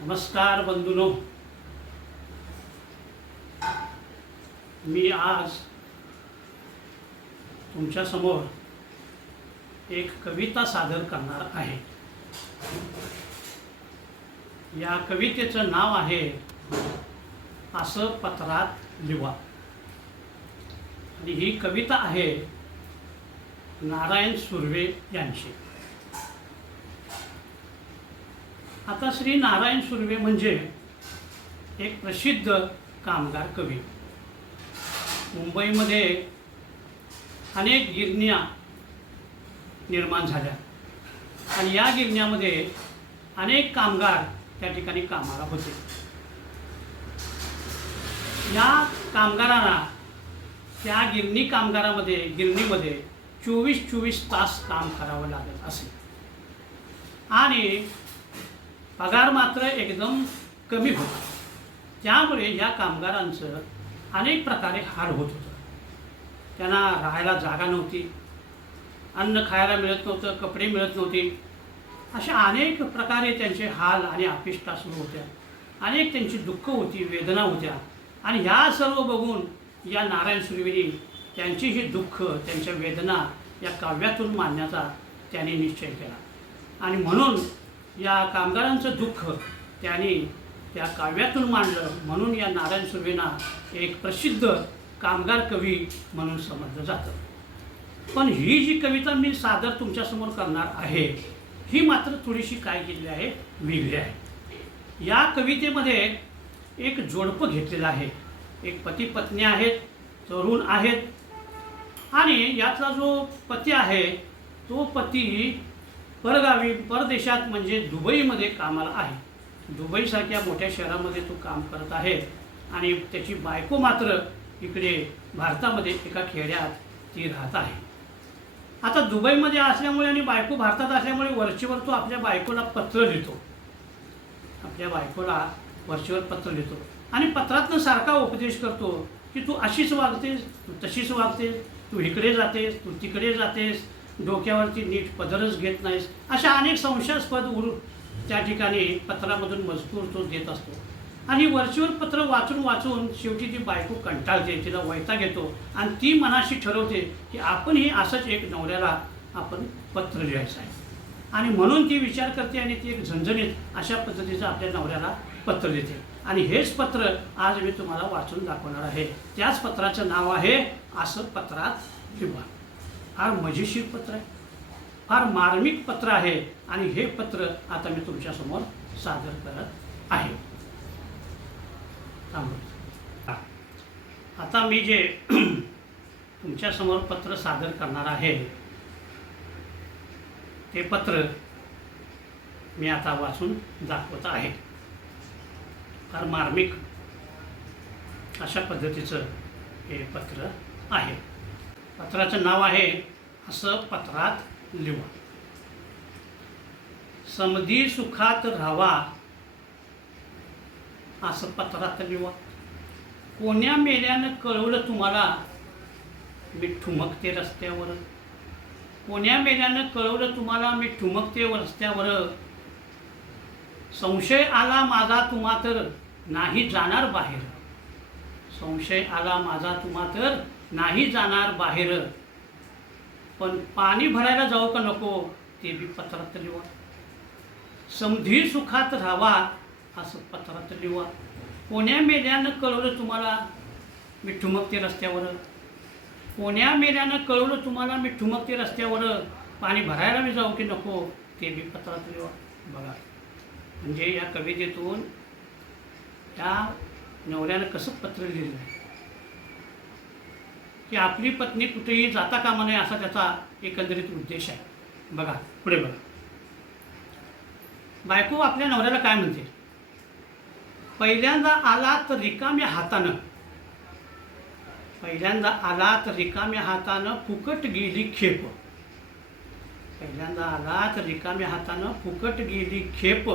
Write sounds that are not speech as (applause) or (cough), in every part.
नमस्कार बंधूनो. मी आज तुमच्यासमोर एक कविता सादर करणार आहे. या कवितेचं नाव आहे असं पत्रात लिवा. आणि ही कविता आहे नारायण सुर्वे यांची. आता श्री नारायण सुर्वे म्हणजे एक प्रसिद्ध कामगार कवी. मुंबईमध्ये अनेक गिरण्या निर्माण झाल्या. आणि या गिरण्यामध्ये अनेक कामगार त्या ठिकाणी कामाला होते. या कामगारांना त्या गिरणी कामगारामध्ये गिरणीमध्ये चोवीस चोवीस तास काम करावं लागत असे. आणि पगार मात्र एकदम कमी होता त्यामुळे या कामगारांचं अनेक प्रकारे हाल होत होतं. त्यांना राहायला जागा नव्हती अन्न खायला मिळत नव्हतं कपडे मिळत नव्हते. अशा अनेक प्रकारे त्यांचे हाल आणि अपेष्टा सुरू होत्या. अनेक त्यांची दुःख होती वेदना होत्या. आणि ह्या सर्व बघून या नारायण सुर्वेनी त्यांची ही दुःख त्यांच्या वेदना या काव्यातून मांडण्याचा त्यांनी निश्चय केला. आणि म्हणून या कामगारांचं दुःख त्याने त्या काव्यातून मांडलं म्हणून या नारायण सुर्वेना एक प्रसिद्ध कामगार कवी म्हणून समजलं जातं. पण ही जी कविता मी सादर तुमच्यासमोर करणार आहे ही मात्र थोडीशी काय केलेली आहे वेगळी आहे. या कवितेमध्ये एक जोडपं घेतलेलं आहे. एक पती पत्नी आहेत तरुण आहेत आणि यातला जो पती आहे तो पती परगावी परदेशात म्हणजे दुबईमध्ये कामाला आहे. दुबईसारख्या मोठ्या शहरामध्ये तो काम करत आहे. आणि त्याची बायको मात्र इकडे भारतामध्ये एका खेड्यात ती राहत आहे. आता दुबईमध्ये असल्यामुळे आणि बायको भारतात असल्यामुळे वरचेवर तो आपल्या बायकोला पत्र लिहितो. आपल्या बायकोला वरचेवर पत्र लिहितो. आणि पत्रातनं सारखा उपदेश करतो की तू अशीच वागतेस तू तशीच वागतेस तू इकडे जातेस तू तिकडे जातेस डोक्यावरती नीट पदरच घेत नाहीस. अशा अनेक संशयास्पद उर त्या ठिकाणी पत्रामधून मजकूर तो देत असतो. आणि वरचीवर पत्र वाचून वाचून शेवटी ती बायको कंटाळते तिला वैताग येतो आणि ती मनाशी ठरवते की आपणही असंच एक नवऱ्याला आपण पत्र लिहायचं आहे. आणि म्हणून ती विचार करते आणि ती एक झणझणीत अशा पद्धतीचं आपल्या नवऱ्याला पत्र देते. आणि हेच पत्र आज मी तुम्हाला वाचून दाखवणार आहे. त्याच पत्राचं नाव आहे असं पत्रात लिहा फार मजेशीर पत्र आहे. फार मार्मिक पत्र आहे आणि हे पत्र आता मी तुमच्यासमोर सादर करत आहे. आता मी जे (clears throat) तुमच्यासमोर पत्र सादर करणार आहे ते पत्र मी आता वाचून दाखवत आहे. फार मार्मिक अशा पद्धतीचं हे पत्र आहे. पत्राचं नाव आहे असं पत्रात लिहा समधी सुखात राहावा असं पत्रात लिहा कोण्या मेल्यानं कळवलं तुम्हाला? मी ठुमकते रस्त्यावर. कोण्या मेल्यानं कळवलं तुम्हाला? मी ठुमकते रस्त्यावर. संशय आला माझा तुम्हा तर नाही जाणार बाहेर. संशय आला माझा तुम्हा तर नाही जाणार बाहेर. पण पाणी भरायला जाऊ का नको ते बी पत्रात लिहा समधी सुखात राहावा असं पत्रात लिहा कोण्या मेल्यानं कळवलं तुम्हाला मी ठुमकते रस्त्यावर? कोण्या मेल्यानं कळवलं तुम्हाला मी ठुमकते रस्त्यावर? पाणी भरायला मी जाऊ की नको ते बी पत्रात लिहा बघा. म्हणजे या कवितेतून त्या नवऱ्यानं कसं पत्र लिहिलं आहे की आपली पत्नी कुठेही जाता कामा नये असा त्याचा एकंदरीत उद्देश आहे. बघा पुढे बघा. बायको आपल्या नवऱ्याला काय म्हणते? पहिल्यांदा आला तर रिकाम्या हातानं पहिल्यांदा आला तर रिकाम्या हातानं फुकट गेली खेप. पहिल्यांदा आला तर रिकाम्या हातानं फुकट गेली खेप.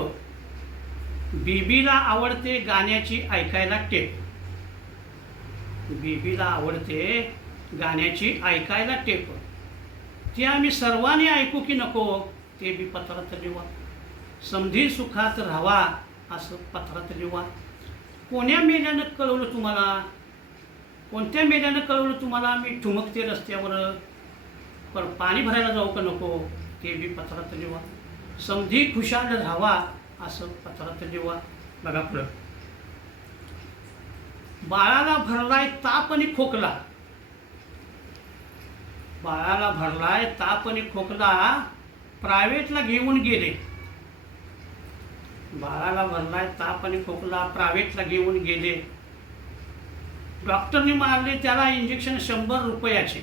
बीबीला आवडते गाण्याची ऐकायला टेप. बीबीला आवडते गाण्याची ऐकायला टेप. ती आम्ही सर्वांनी ऐकू की नको ते बी पत्रात लिहा समधी सुखात राहावा असं पत्रात लिहा कोण्या मेल्यानं कळवलं तुम्हाला? कोणत्या मेल्यानं कळवलं तुम्हाला? मी ठुमकते रस्त्यावर. पण पाणी भरायला जाऊ का नको? ते बी पत्रात लिहा समधी खुशाल राहावा असं पत्रात लिहा बघा पुढं. बाळाला भरलाय ताप आणि खोकला. बाळाला भरलाय ताप आणि खोकला प्रायव्हेटला घेऊन गेले. बाळाला भरलाय ताप आणि खोकला प्रायव्हेटला घेऊन गेले. डॉक्टरने मारले त्याला इंजेक्शन शंभर रुपयाचे.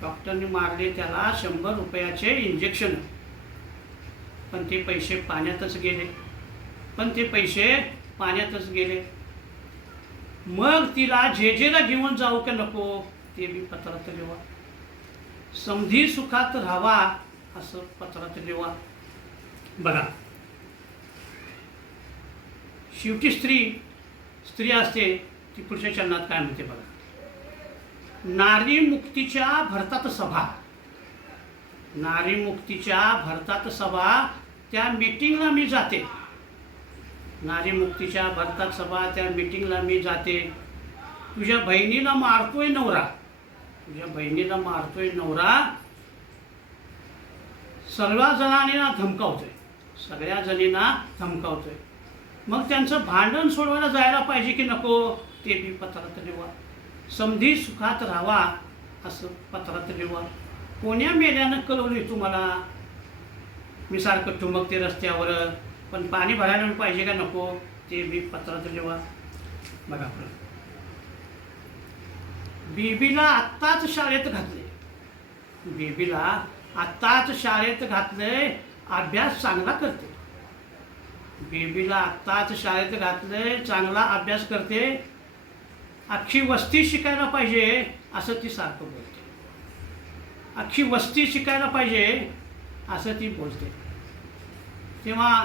डॉक्टरने मारले त्याला शंभर रुपयाचे इंजेक्शन. पण ते पैसे पाण्यातच गेले. पण ते पैसे पाण्यातच गेले. मग तिला जेजेला घेऊन जाऊ का नको ते मी पत्रात लिहा समधी सुखात राहावा असं पत्रात लिहा बघा. शेवटी स्त्री स्त्री असते ती पुरुषाच्या चरणात काय म्हणते बघा? नारी मुक्तीच्या भरतात सभा. नारी मुक्तीच्या भरतात सभा त्या मीटिंगला मी जाते. नारी मुक्तीच्या भरतात सभा त्या मीटिंगला मी जाते. तुझ्या बहिणीला मारतोय नवरा. तुझ्या बहिणीला मारतोय नवरा. सर्व जणांना धमकावतोय. सगळ्या जणींना धमकावतोय. मग त्यांचं भांडण सोडवायला जायला पाहिजे की नको ते बी पत्रात लिहा समधी सुखात राहावा असं पत्रात लिहा कोण्या मेल्यानं कळवली तुम्हाला? मी सारखं ठुमकते रस्त्यावर पण पाणी भरायला पाहिजे का नको ते बी पत्रात लिहा बघा बेबीला आत्ताच शाळेत घातले. बेबीला आत्ताच शाळेत घातले अभ्यास चांगला करते. बेबीला आत्ताच शाळेत घातले चांगला अभ्यास करते. अख्खी वस्ती शिकायला पाहिजे असं ती सारखं बोलते. अख्खी वस्ती शिकायला पाहिजे असं ती बोलते. तेव्हा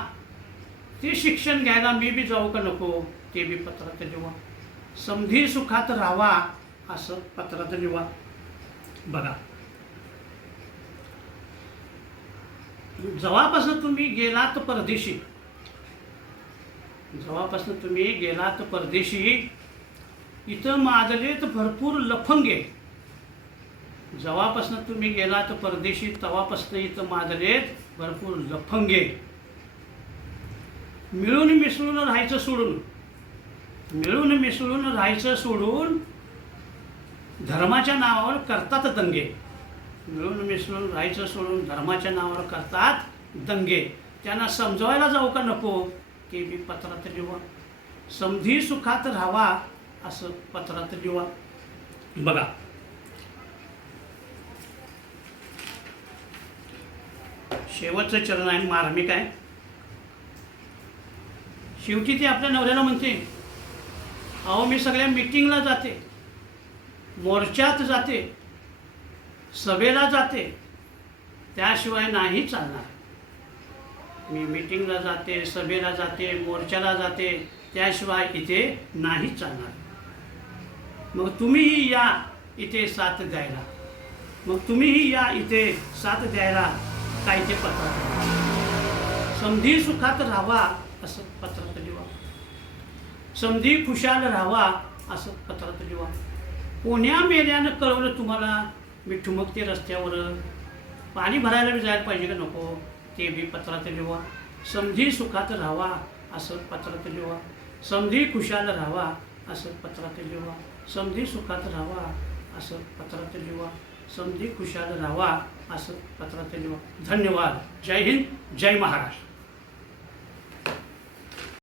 ते शिक्षण घ्यायला मी बी जाऊ का नको ते बी पत्रात जेव्हा समधी सुखात राहावा असं पत्राचा विवाद. बघा. जेव्हापासून तुम्ही गेलात परदेशी जेव्हापासून तुम्ही गेलात परदेशी इथं माजलेत भरपूर लफंगे. जेव्हापासून तुम्ही गेलात परदेशी तेव्हापासून इथं माजलेत भरपूर लफंगे. मिळून मिसळून राहायचं सोडून मिळून मिसळून राहायचं सोडून धर्माच्या नावावर करतात दंगे. मिळून मिसळून राहायचं सोडून धर्माच्या नावावर करतात दंगे. त्यांना समजवायला जाऊ का नको? की मी पत्रात लिहा समधी सुखात राहावा असं पत्रात लिहा बघा. शेवटचं चरण आहे मार्मिक आहे. शेवटी ते आपल्या नवऱ्याला म्हणते अहो मी सगळ्या मिटिंगला जाते. मोर्चात जाते सभेला जाते त्याशिवाय नाही चालणार. मी मिटिंगला जाते सभेला जाते मोर्चाला जाते त्याशिवाय इथे नाही चालणार. मग तुम्हीही या इथे साथ द्यायला. मग तुम्हीही या इथे साथ द्यायला काय ते पत्र समधी सुखात राहावा असं पत्रात लिहा समधी खुशाल राहावा असं पत्रात लिहा कोण्या मेल्यानं कळवलं तुम्हाला? मी ठुमकते रस्त्यावर. पाणी भरायला बी जायला पाहिजे का नको? ते बी पत्रात लिहा समधी सुखात राहावा असं पत्रात लिहा समधी खुशाल राहावा असं पत्रात लिहा समधी सुखात राहावा असं पत्रात लिहा समधी खुशाल राहावा असं पत्रात लिहा धन्यवाद. जय हिंद जय महाराष्ट्र.